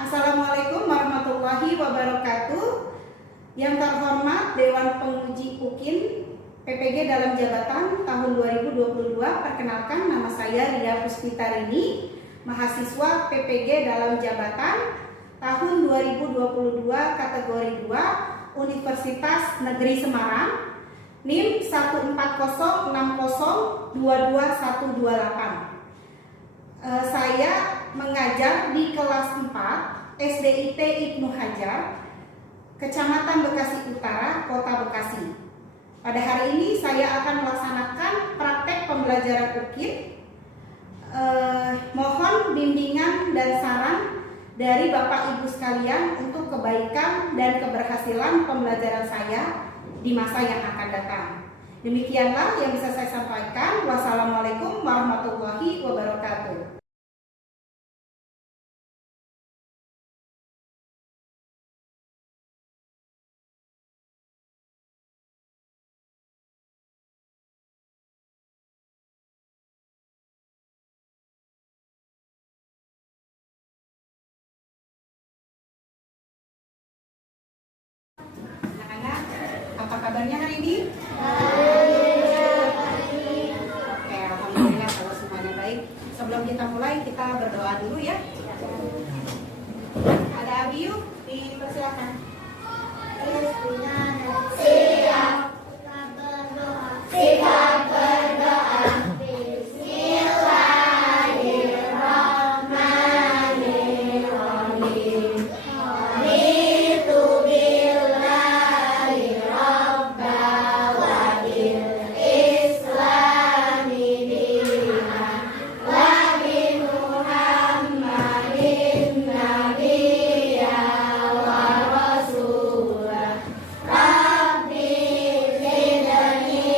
Assalamualaikum warahmatullahi wabarakatuh. Yang terhormat Dewan Penguji UKIN PPG dalam jabatan tahun 2022, perkenalkan nama saya Ria Puspitarini, mahasiswa PPG dalam jabatan tahun 2022 kategori 2 Universitas Negeri Semarang, NIM 14060222128. Saya mengajar di kelas 4 SDIT Ibnu Hajar, Kecamatan Bekasi Utara, Kota Bekasi. Pada hari ini saya akan melaksanakan praktek pembelajaran UKIN. Mohon bimbingan dan saran dari Bapak Ibu sekalian untuk kebaikan dan keberhasilan pembelajaran saya di masa yang akan datang. Demikianlah yang bisa saya sampaikan. Wassalamualaikum warahmatullahi wabarakatuh. Anak-anak, apa kabarnya hari ini? Oke, alhamdulillah kalau semuanya baik. Sebelum kita mulai, kita berdoa dulu ya. Ada Abi yuk, dipersilakan. Siap. Siap berdoa. Bismillahirrahmanirrahim. Raditu billahi rabba wa bil islami dinan wa bi Muhammadin nabiyya wa rasulah. Rabbi zidni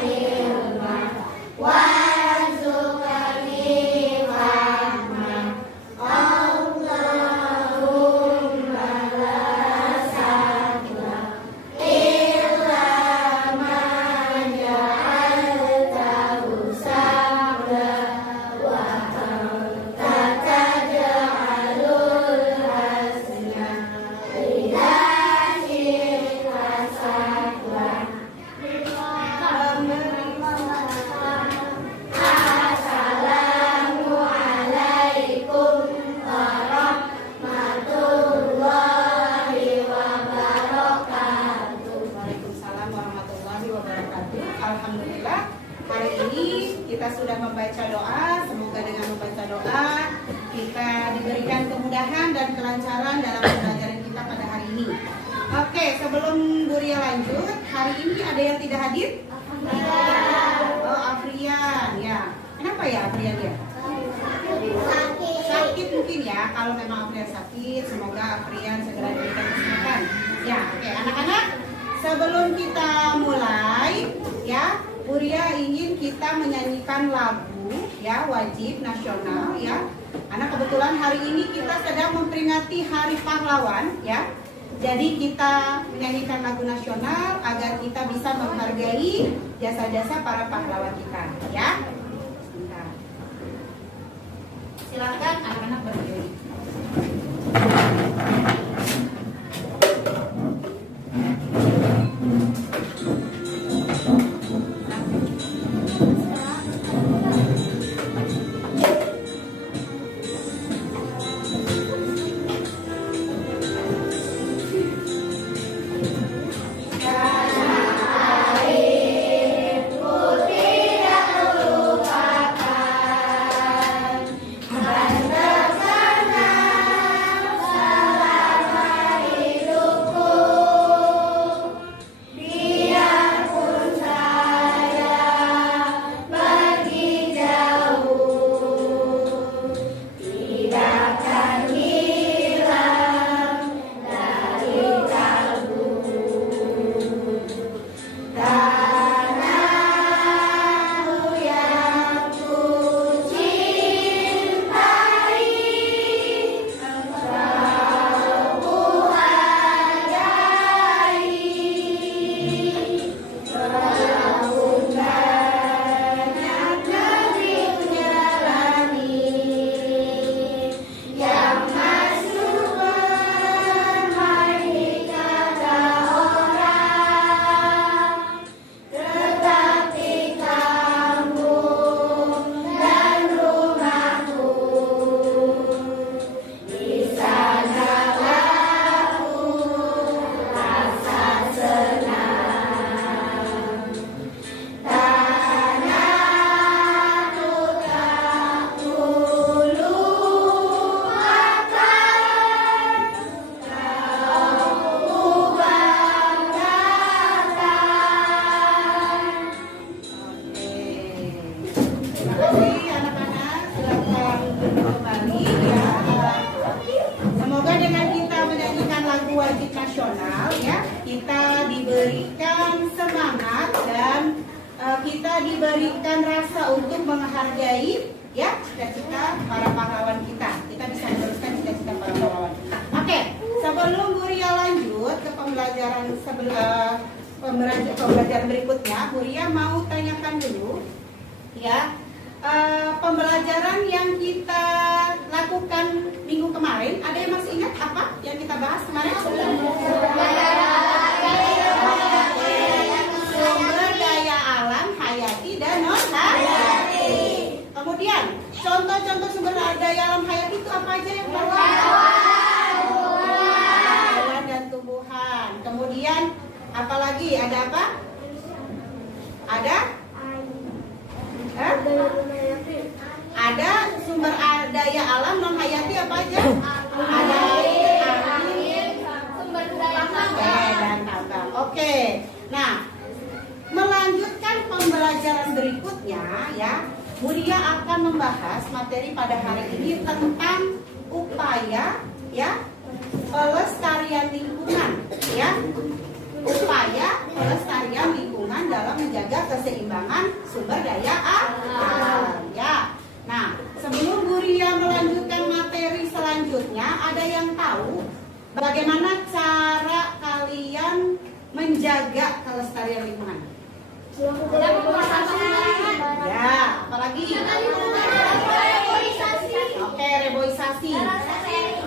ilma warzuqni fahma. Allahumma la sabra illa ma ja'altahu sabra wa anta taj'alul hasna idza syi'ta sabra. Assalamualaikum warahmatullahi wabarakatuh. Waalaikumsalam warahmatullahi wabarakatuh. Alhamdulillah, hari ini kita sudah membaca doa. Semoga dengan membaca doa kita diberikan kemudahan dan kelancaran dalam pembelajaran kita pada hari ini. Oke, sebelum Bu Ria lanjut, hari ini ada yang tidak hadir? Oh, Afrian ya. Kenapa ya Afrian ya? Sakit mungkin ya. Kalau memang Afrian sakit, semoga Afrian segera diberikan kesehatan. Ya, oke anak-anak, sebelum kita mulai ya, Bu Ria ingin kita menyanyikan lagu ya, wajib nasional ya. Karena kebetulan hari ini kita sedang memperingati Hari Pahlawan ya. Jadi kita menyanyikan lagu nasional agar kita bisa menghargai jasa-jasa para pahlawan kita ya. Sebentar. Silakan anak-anak berdiri. Airku tidak lupakan, dan kita diberikan rasa untuk menghargai ya cita-cita para pahlawan kita. Kita bisa meneruskan cita-cita para pahlawan. Oke, sebelum Bu Ria lanjut ke pembelajaran berikutnya, Bu Ria mau tanyakan dulu ya. Pembelajaran yang kita lakukan minggu kemarin, ada yang masih ingat apa yang kita bahas kemarin? Sumber daya alam hayati dan non hayati. Kemudian contoh-contoh sumber daya alam hayati itu apa aja yang hewan dan tumbuhan. Kemudian apalagi ada apa? Ada? Ada sumber daya alam non hayati apa aja? Ada air, sumber daya dan tambang. Oke. Nah, melanjutkan pembelajaran berikutnya ya, Bu Ria akan membahas materi pada hari ini tentang upaya ya pelestarian lingkungan ya. Upaya pelestarian lingkungan dalam menjaga keseimbangan sumber daya alam ya. Nah, sebelum Bu Ria melanjutkan materi selanjutnya, ada yang tahu bagaimana cara kalian menjaga kelestarian lingkungan? Ya, apalagi? Oke, reboisasi.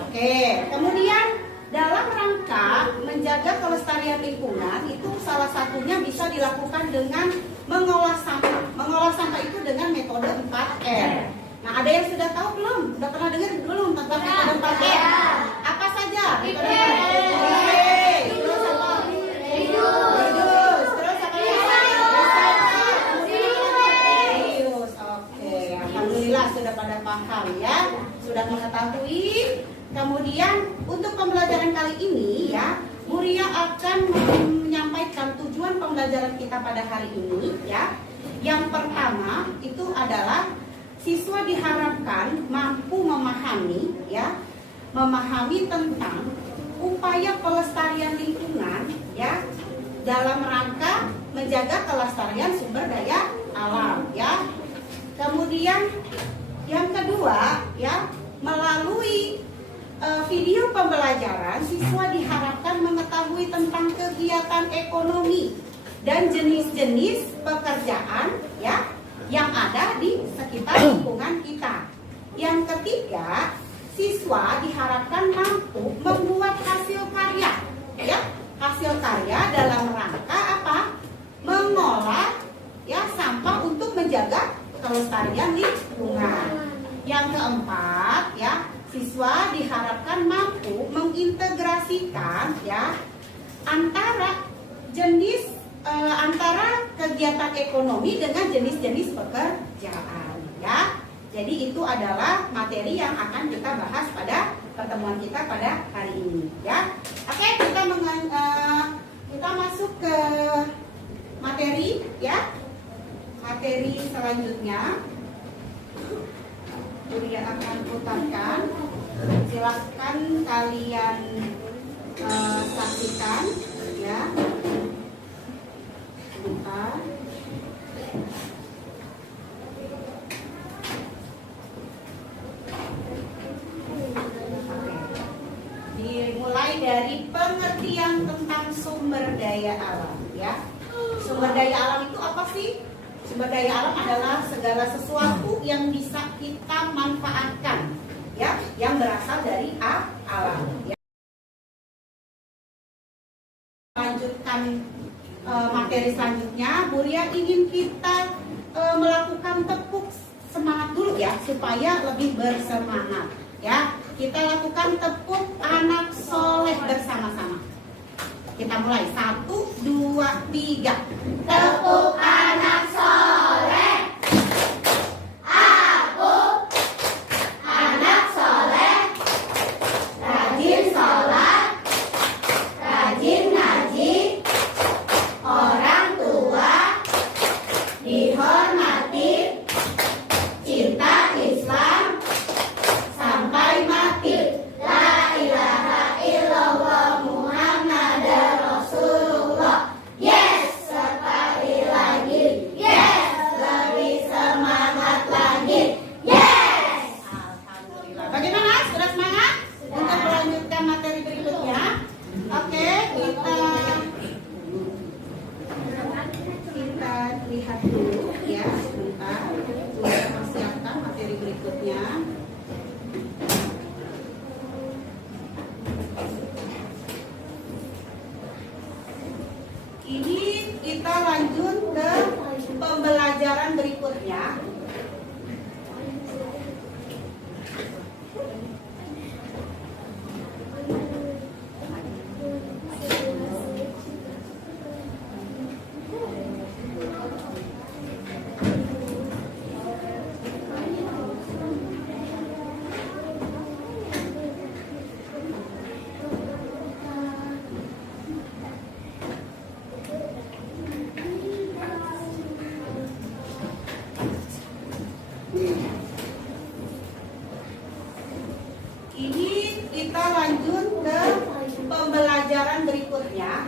Oke, kemudian dalam rangka menjaga kelestarian lingkungan itu salah satunya bisa dilakukan dengan mengolah sampah. Mengolah sampah itu dengan metode 4R. Nah, ada yang sudah tahu belum? Sudah pernah dengar belum tentang metode 4R? Apa saja? Metode 4R. Terus apa? Reduce. Terus apa lagi? Oke, alhamdulillah sudah pada paham ya. Sudah mengetahui. Kemudian untuk pembelajaran kali ini ya, Bu Ria akan menyampaikan tujuan pembelajaran kita pada hari ini ya. Yang pertama itu adalah siswa diharapkan mampu memahami ya, memahami tentang upaya pelestarian lingkungan ya dalam rangka menjaga kelestarian sumber daya alam ya. Kemudian yang kedua ya, melalui video pembelajaran, siswa diharapkan mengetahui tentang kegiatan ekonomi dan jenis-jenis pekerjaan ya yang ada di sekitar lingkungan kita. Yang ketiga, siswa diharapkan mampu membuat hasil karya ya, hasil karya dalam rangka apa? Mengolah ya sampah untuk menjaga kelestarian lingkungan. Yang keempat ya, siswa diharapkan mampu mengintegrasikan ya antara kegiatan ekonomi dengan jenis-jenis pekerjaan ya. Jadi itu adalah materi yang akan kita bahas pada pertemuan kita pada hari ini ya. Oke, kita masuk ke materi ya. Materi selanjutnya Bu Ria akan putarkan. Silahkan kalian saksikan ya. Sebentar. Dimulai dari pengertian tentang sumber daya alam ya. Sumber daya alam itu apa sih? Sumber daya alam adalah segala sesuatu yang bisa kita manfaatkan ya, yang berasal dari alam ya. Lanjutkan materi selanjutnya, Bu Ria ingin kita melakukan tepuk semangat dulu ya, supaya lebih bersemangat ya. Kita lakukan tepuk anak soleh bersama-sama. Kita mulai 1, 2, 3. Tepuk anak soleh. Aku anak soleh, rajin sholat, rajin ngaji, orang tua dihormati, cinta Islam sampai mati. La ilaha illallah Muhammadar Rasulullah. Yes, sekali lagi. Yes. lihat dulu ya sebentar untuk mempersiapkan materi berikutnya. Ini kita lanjut ke pembelajaran berikutnya. Ini kita lanjut ke pembelajaran berikutnya.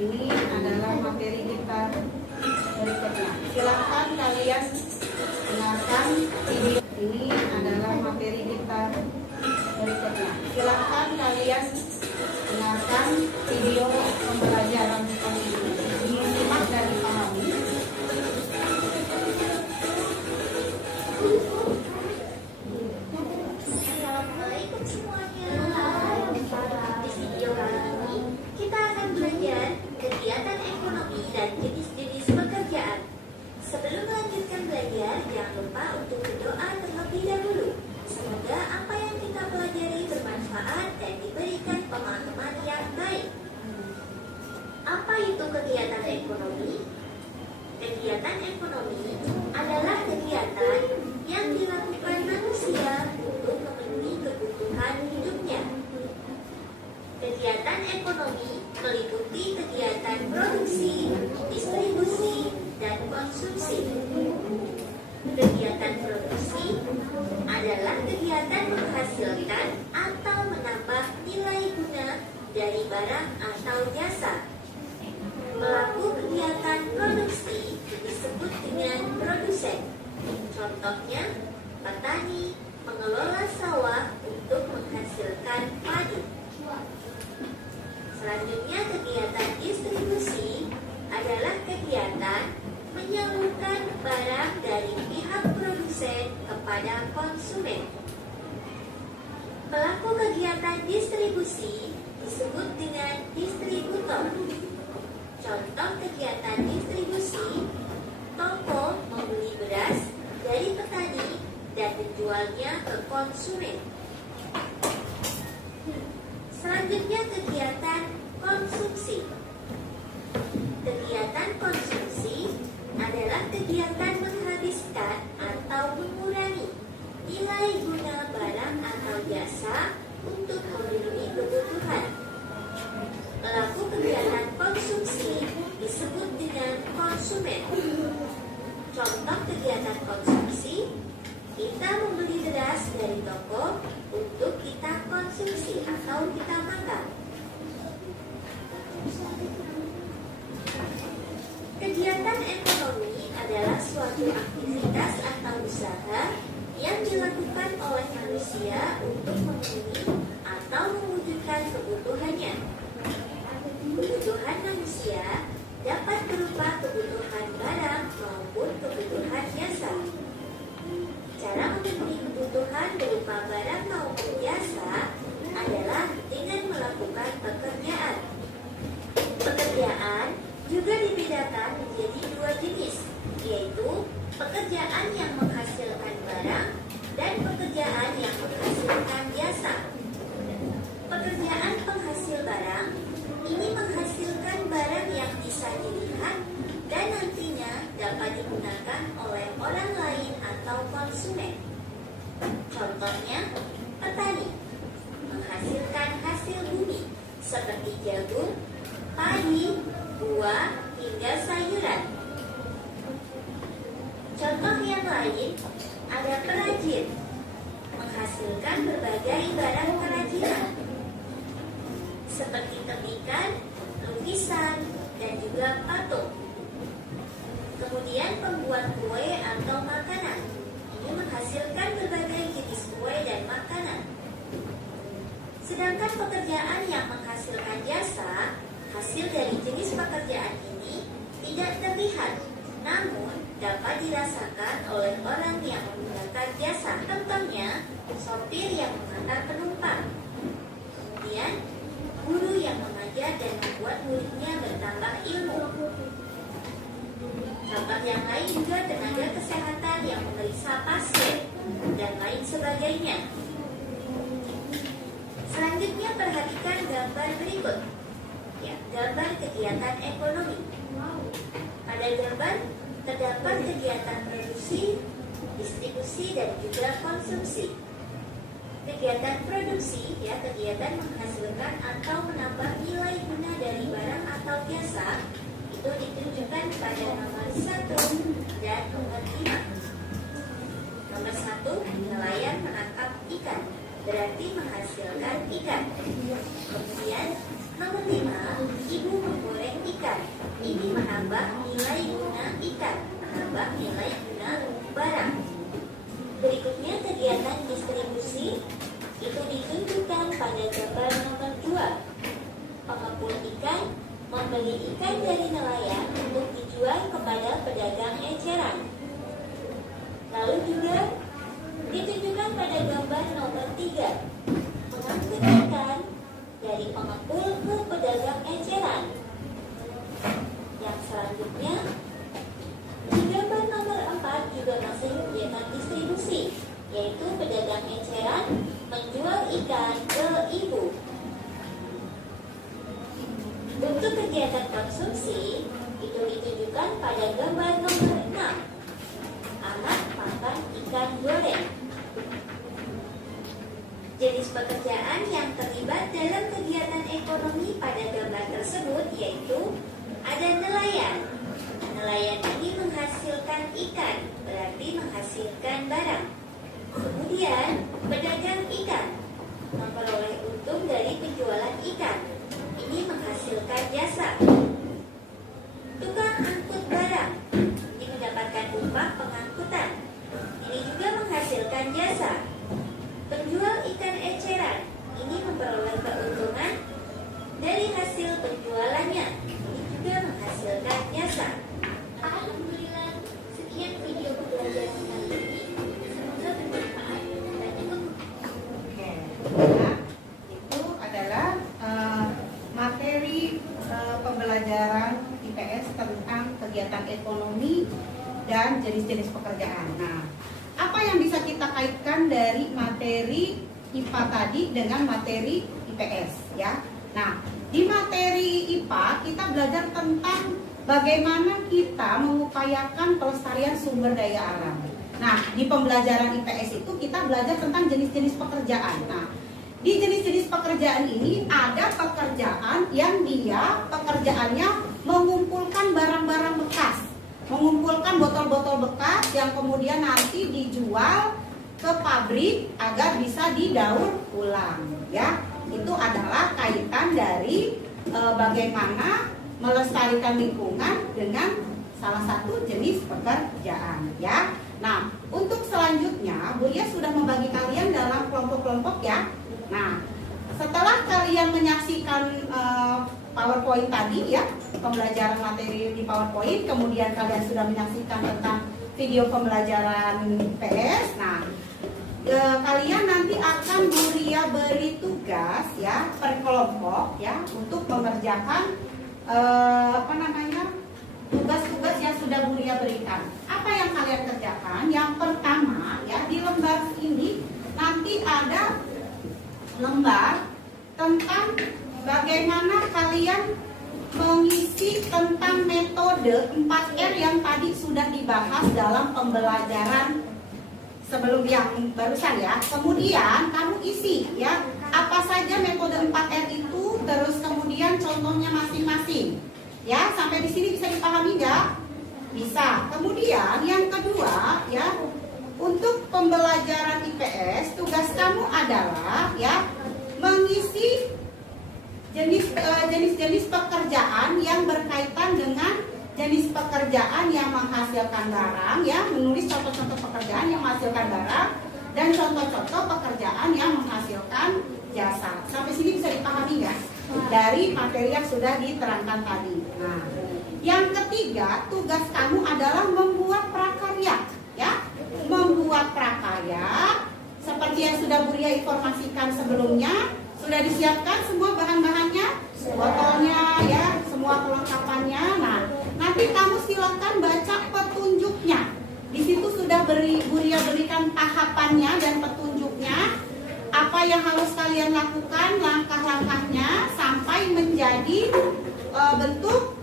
Ini adalah materi kita berikutnya. Silakan kalian dengarkan video. Ini adalah materi kita berikutnya. Silakan kalian dengarkan video pembelajaran kali ini. Disimak dan dipahami. Assalamualaikum semuanya. Di video kali ini kita akan belajar kegiatan ekonomi dan jenis-jenis pekerjaan. Sebelum melanjutkan belajar, jangan lupa untuk berdoa terlebih dahulu. Semoga apa yang kita pelajari bermanfaat dan diberikan pemahaman yang baik. Apa itu kegiatan ekonomi? Kegiatan ekonomi adalah kegiatan yang dilakukan manusia untuk memenuhi kebutuhan hidupnya. Kegiatan ekonomi meliputi kegiatan produksi, distribusi, dan konsumsi. Kegiatan produksi adalah kegiatan menghasilkan atau menambah nilai guna dari barang atau jasa. Pelaku kegiatan produksi disebut dengan produsen. Contohnya, petani mengelola sawah untuk menghasilkan padi. Selanjutnya, kegiatan distribusi adalah kegiatan menyalurkan barang dari pihak produsen kepada konsumen. Pelaku kegiatan distribusi disebut dengan distributor. Contoh kegiatan distribusi, toko membeli beras dari petani dan menjualnya ke konsumen. Selanjutnya, kegiatan konsumsi. Kegiatan konsumsi adalah kegiatan menghabiskan atau mengurangi nilai guna barang atau jasa untuk memenuhi kebutuhan. Pelaku kegiatan konsumsi disebut dengan konsumen. Contoh kegiatan konsumsi, kita membeli beras dari toko untuk kita konsumsi atau kita makan. Kegiatan ekonomi adalah suatu aktivitas atau usaha yang dilakukan oleh manusia untuk memenuhi atau mewujudkan kebutuhannya. Kebutuhan manusia dapat berupa kebutuhan barang maupun kebutuhan jasa. Cara memenuhi kebutuhan berupa barang maupun jasa adalah dengan melakukan pekerjaan. Pekerjaan juga dibedakan menjadi dua jenis, yaitu pekerjaan yang menghasilkan barang dan pekerjaan yang menghasilkan jasa. Pekerjaan penghasil barang ini menghasilkan barang yang bisa dilihat dan nantinya dapat digunakan oleh orang lain atau konsumen. Contohnya, petani menghasilkan hasil bumi seperti jagung, padi, buah, hingga sayuran. Contoh yang lain, ada perajin, menghasilkan berbagai barang kerajinan, seperti temikan, lukisan, dan juga patung. Kemudian pembuat kue atau makanan, ini menghasilkan berbagai jenis kue dan makanan. Sedangkan pekerjaan yang menghasilkan jasa, hasil dari jenis pekerjaan ini tidak terlihat, namun dapat dirasakan oleh orang yang menggunakan jasa. Contohnya, sopir yang mengantar penumpang. Kemudian, guru yang mengajar dan membuat muridnya bertambah ilmu. Contoh yang lain juga tenaga kesehatan yang memeriksa pasien dan lain sebagainya. Selanjutnya perhatikan gambar berikut. Ya, gambar kegiatan ekonomi. Pada gambar terdapat kegiatan produksi, distribusi, dan juga konsumsi. Kegiatan produksi, ya, kegiatan menghasilkan atau menambah nilai guna dari barang atau jasa, itu ditunjukkan pada nomor 1 dan nomor 5. Nomor 1, nelayan menangkap ikan, berarti menghasilkan ikan. Kemudian nomor 5, ibu menggoreng ikan, ini menambah nilai guna ikan, menambah nilai guna barang. Berikutnya kegiatan distribusi, itu ditunjukkan pada gambar nomor 2. Pengepul ikan membeli ikan dari nelayan untuk dijual kepada pedagang eceran. Lalu juga ditunjukkan pada gambar nomor 3, mengangkut ikan dari pengepul ke pedagang eceran. Yang selanjutnya, di gambar nomor 4 juga masih kegiatan distribusi, yaitu pedagang eceran menjual ikan ke ibu. Untuk kegiatan konsumsi, itu ditunjukkan pada gambar nomor 6, anak makan ikan goreng. Jenis pekerjaan yang terlibat dalam kegiatan ekonomi pada gambar tersebut yaitu ada nelayan. Nelayan ini menghasilkan ikan, berarti menghasilkan barang. Kemudian pedagang ikan memperoleh untung dari penjualan ikan, ini menghasilkan jasa. Tukang angkut barang, ini mendapatkan upah pengangkutan, ini juga menghasilkan jasa. Penjual ikan eceran, ini memperoleh keuntungan dari hasil penjualannya, ini juga menghasilkan jasa. Alhamdulillah, sekian video pembelajaran kali ini. Semoga bermanfaat dan cukup. Nah, itu adalah materi pembelajaran IPS tentang kegiatan ekonomi dan jenis-jenis pekerjaan. Nah, apa yang bisa kita kaitkan dari materi IPA tadi dengan materi IPS, ya? Nah, di materi IPA kita belajar tentang bagaimana kita mengupayakan pelestarian sumber daya alam. Nah, di pembelajaran IPS itu kita belajar tentang jenis-jenis pekerjaan. Nah, di jenis-jenis pekerjaan ini ada pekerjaan yang dia pekerjaannya mengumpulkan barang-barang bekas, mengumpulkan botol-botol bekas yang kemudian nanti dijual ke pabrik agar bisa didaur ulang, ya. Itu adalah kaitan dari bagaimana melestarikan lingkungan dengan salah satu jenis pekerjaan, ya. Nah, untuk selanjutnya Buya sudah membagi kalian dalam kelompok-kelompok, ya. Nah, setelah kalian menyaksikan PowerPoint tadi, ya, pembelajaran materi di PowerPoint, kemudian kalian sudah menyaksikan tentang video pembelajaran PS. Nah, kalian nanti akan Buya beri tugas, ya, per kelompok, ya, untuk mengerjakan tugas-tugas yang sudah Buya berikan. Apa yang kalian kerjakan? Yang pertama, ya, di lembar ini nanti ada lembar tentang bagaimana kalian mengisi tentang metode 4R yang tadi sudah dibahas dalam pembelajaran sebelum yang barusan, ya. Kemudian kamu isi, ya, apa saja metode 4R itu, terus kemudian kemudian contohnya masing-masing. Ya, sampai di sini bisa dipahami nggak? Bisa. Kemudian yang kedua, ya, untuk pembelajaran IPS, tugas kamu adalah ya mengisi jenis-jenis pekerjaan yang berkaitan dengan jenis pekerjaan yang menghasilkan barang, ya, menulis contoh-contoh pekerjaan yang menghasilkan barang dan contoh-contoh pekerjaan yang menghasilkan jasa. Sampai sini bisa dipahami nggak? Dari materi yang sudah diterangkan tadi. Nah, yang ketiga, tugas kamu adalah membuat prakarya, ya, membuat prakarya seperti yang sudah Bu Ria informasikan sebelumnya. Sudah disiapkan semua bahan-bahannya, botolnya, ya, semua kelengkapannya. Nah, nanti kamu silakan baca petunjuknya. Di situ sudah Bu Ria berikan tahapannya dan petunjuknya. Apa yang harus kalian lakukan, langkah-langkahnya sampai menjadi bentuk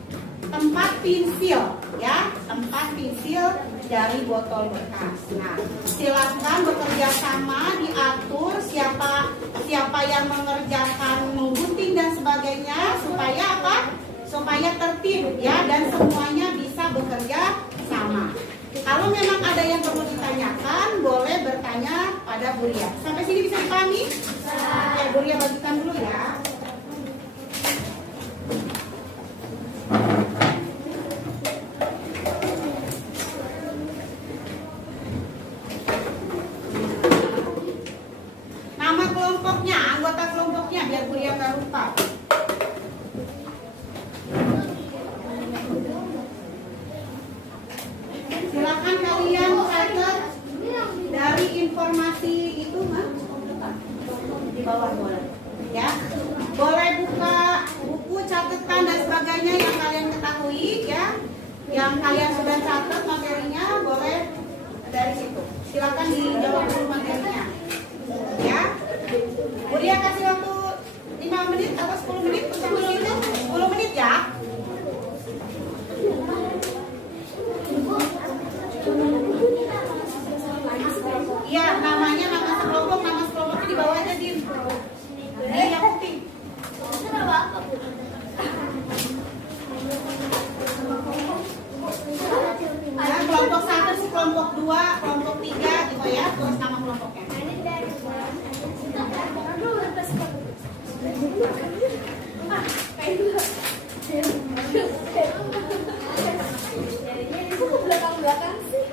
tempat pensil, ya, tempat pensil dari botol bekas. Nah, silakan bekerja sama, diatur siapa yang mengerjakan menggunting dan sebagainya supaya apa? Supaya tertib, ya, dan semuanya bisa bekerja sama. Kalau memang ada yang perlu ditanyakan, boleh bertanya pada Bu Ria. Sampai sini bisa dipahami? Oke, Bu Ria bagikan dulu ya. Nama kelompoknya, anggota kelompoknya, biar Bu Ria nggak lupa. Silakan kalian catat dari informasi itu, di bawah boleh, ya. Boleh buka buku catatan dan sebagainya yang kalian ketahui, ya, yang kalian sudah catat materinya, boleh dari situ. Silakan dijawab dulu materinya, ya. Bu Ria kasih waktu 5 menit atau 10 menit untuk itu, 10 menit ya. Iya, nama sekelompoknya di bawah aja, Din. Ini yang penting. Ya, kelompok 1, kelompok 2, kelompok 3 gitu ya, terus nama kelompoknya. Belakang sih.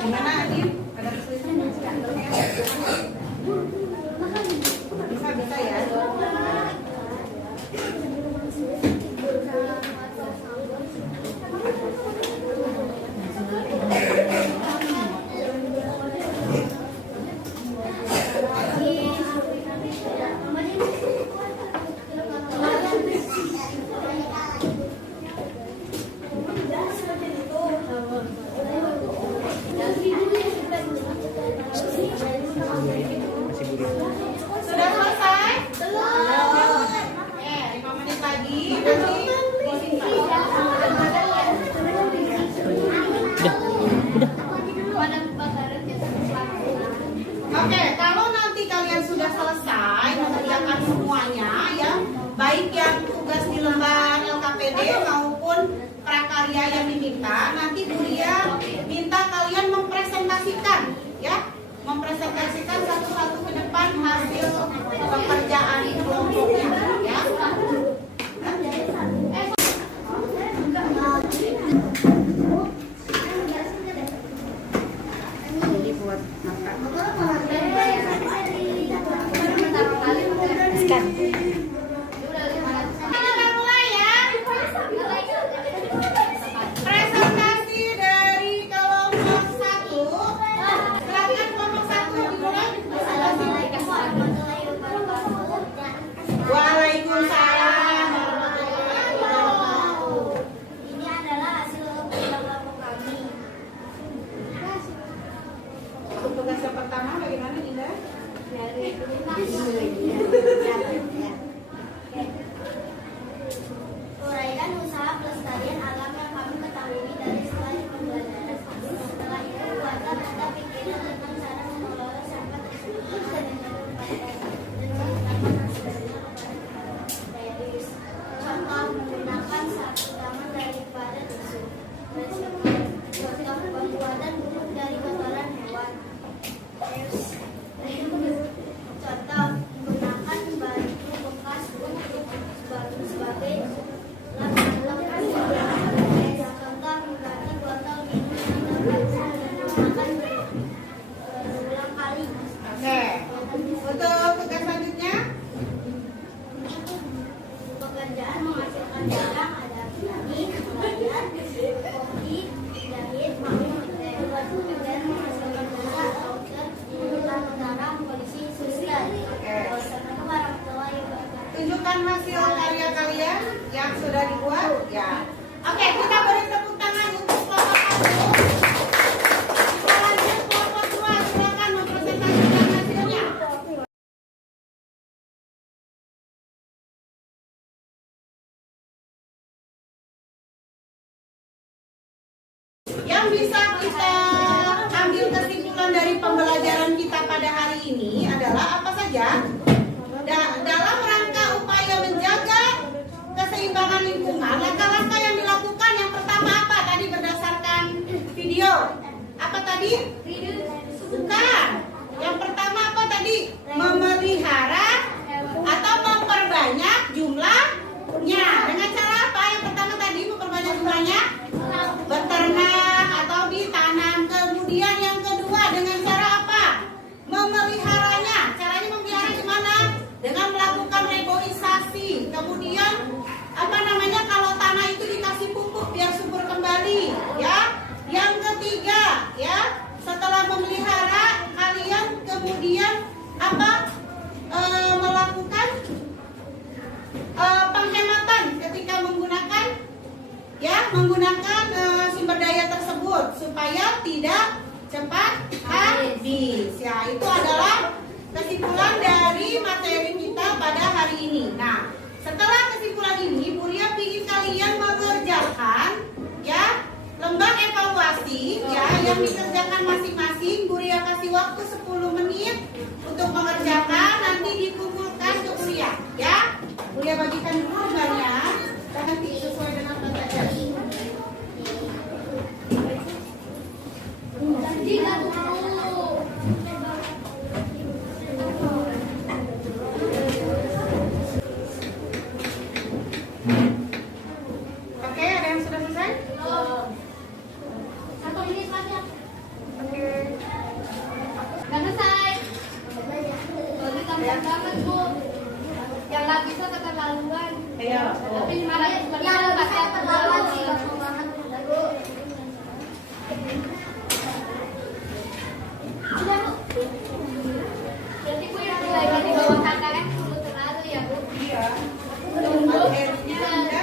Gimana, Adin? Ada kesulitan? Bisa ya? Sudah selesai? Belum. Oke, 5 menit lagi. Nanti Oke, kalau nanti kalian sudah selesai mengerjakan semuanya, ya, baik yang tugas di lembar LKPD maupun prakarya yang diminta, nanti Bu Ria minta kalian mempresentasikan, ya, mempresentasikan satu-satu ke depan hasil pekerjaan kelompoknya, ya. Ikan. Kita mulai ya. Presentasi dari kelompok 1. Silakan kelompok 1 dimulai. Waalaikumsalam warahmatullahi wabarakatuh. Ini adalah hasil kelompok kami. Untuk tugas yang pertama bagaimana Dinda? Uraikan usaha pelestarian alam yang kami ketahui dari setelah pembelajaran. Setelah itu, buatlah ada pikiran tentang cara mengelola sampah tersebut dan menceritakan hasilnya kepada daya tulis. Contoh, menggunakan sapu tangan daripada tisu. Contoh, pembuatan buku dari kotoran hewan. Contoh, menggunakan baju bekas untuk sebagai contoh, mengganti botol minum makan berulang kali. Oke. Untuk tugas selanjutnya, Pekerjaan menghasilkan barang ada petani, nelayan, koki, jahit, dan menghasilkan jasa, dokter, tentara, polisi, suster. Wassalamualaikum warahmatullahi wabarakatuh. tunjukkan hasil karya kalian yang sudah dibuat. Ya. Oke, kita beri tepuk tangan untuk kelompok 1. Kita lanjut kelompok 2. Silakan mempresentasikan hasilnya. Yang bisa kita ambil kesimpulan dari pembelajaran kita pada hari ini adalah apa saja? Dalam rangka upaya menjaga keseimbangan lingkungan, langkah-langkah yang dilakukan yang pertama apa tadi berdasarkan video? Apa tadi? Bukan. Yang pertama apa tadi? Memelihara atau memperbanyak jumlahnya. Dengan cara apa? Yang pertama tadi memperbanyak jumlahnya? Beternak atau ditanam. Kemudian yang kedua dengan cara apa? Memeliharanya. Caranya memelihara gimana? Dengan melakukan reboisasi. Kemudian apa namanya, kalau tanah itu dikasih pupuk biar subur kembali, ya. Yang ketiga, ya, setelah memelihara kalian kemudian apa? Melakukan penghematan ketika menggunakan, ya, menggunakan sumber daya tersebut supaya tidak cepat habis. Ya, itu adalah kesimpulan dari materi kita pada hari ini. Nah, setelah kesimpulan ini, Bu Ria ingin kalian mengerjakan, ya, lembar evaluasi, ya, yang dikerjakan masing-masing. Bu Ria kasih waktu 10 menit untuk mengerjakan, nanti dikumpulkan ke Bu Ria, ya. Bu Ria bagikan dulu lembarnya, dan nanti sesuai dengan pelajaran. Oke, ada yang sudah selesai? Satu menit lagi. Oke. Nggak selesai. Soalnya kasihan banget, Bu. Yang nggak bisa keterlaluan. Ayo. Tapi malah Yang sebenarnya lebih pakai terlaluan sih, terlalu. banget. Jadi Bu yang lagi di bawah KKN dulu terlalu ya, Bu. Iya. Tunggu R-nya ada.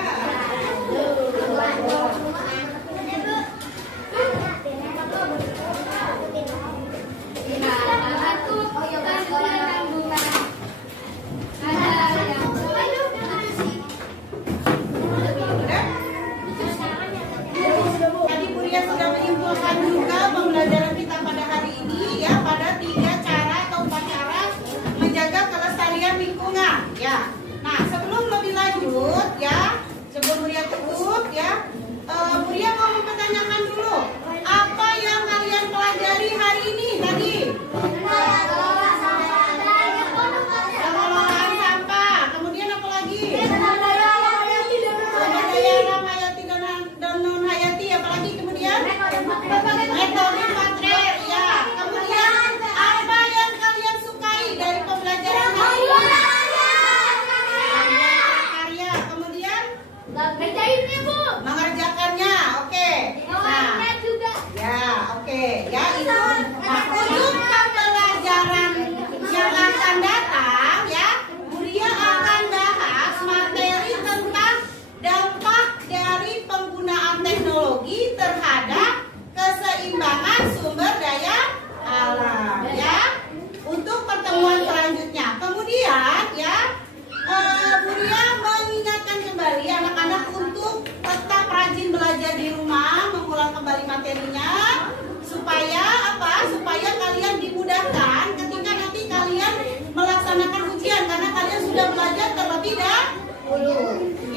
Nah, karena tuh kita sekolah kandungan. Ada yang Udah? materinya supaya apa? Supaya kalian dimudahkan ketika nanti kalian melaksanakan ujian karena kalian sudah belajar terlebih dahulu.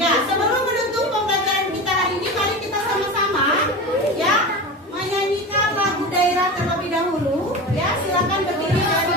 Ya, sebelum menutup pembelajaran kita hari ini, mari kita sama-sama ya menyanyikan lagu daerah terlebih dahulu. Ya, silakan berdiri dari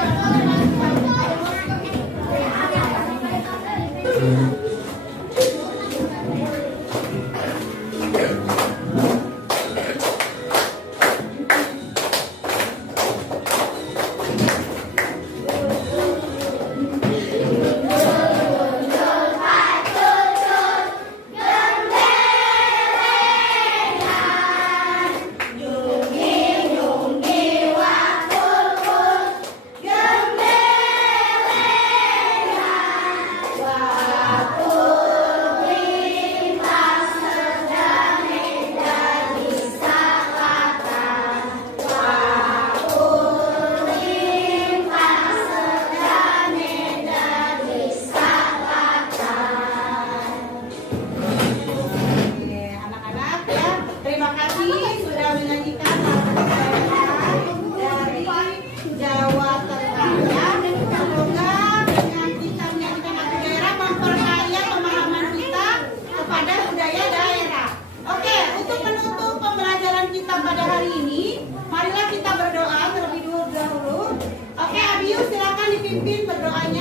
berdoa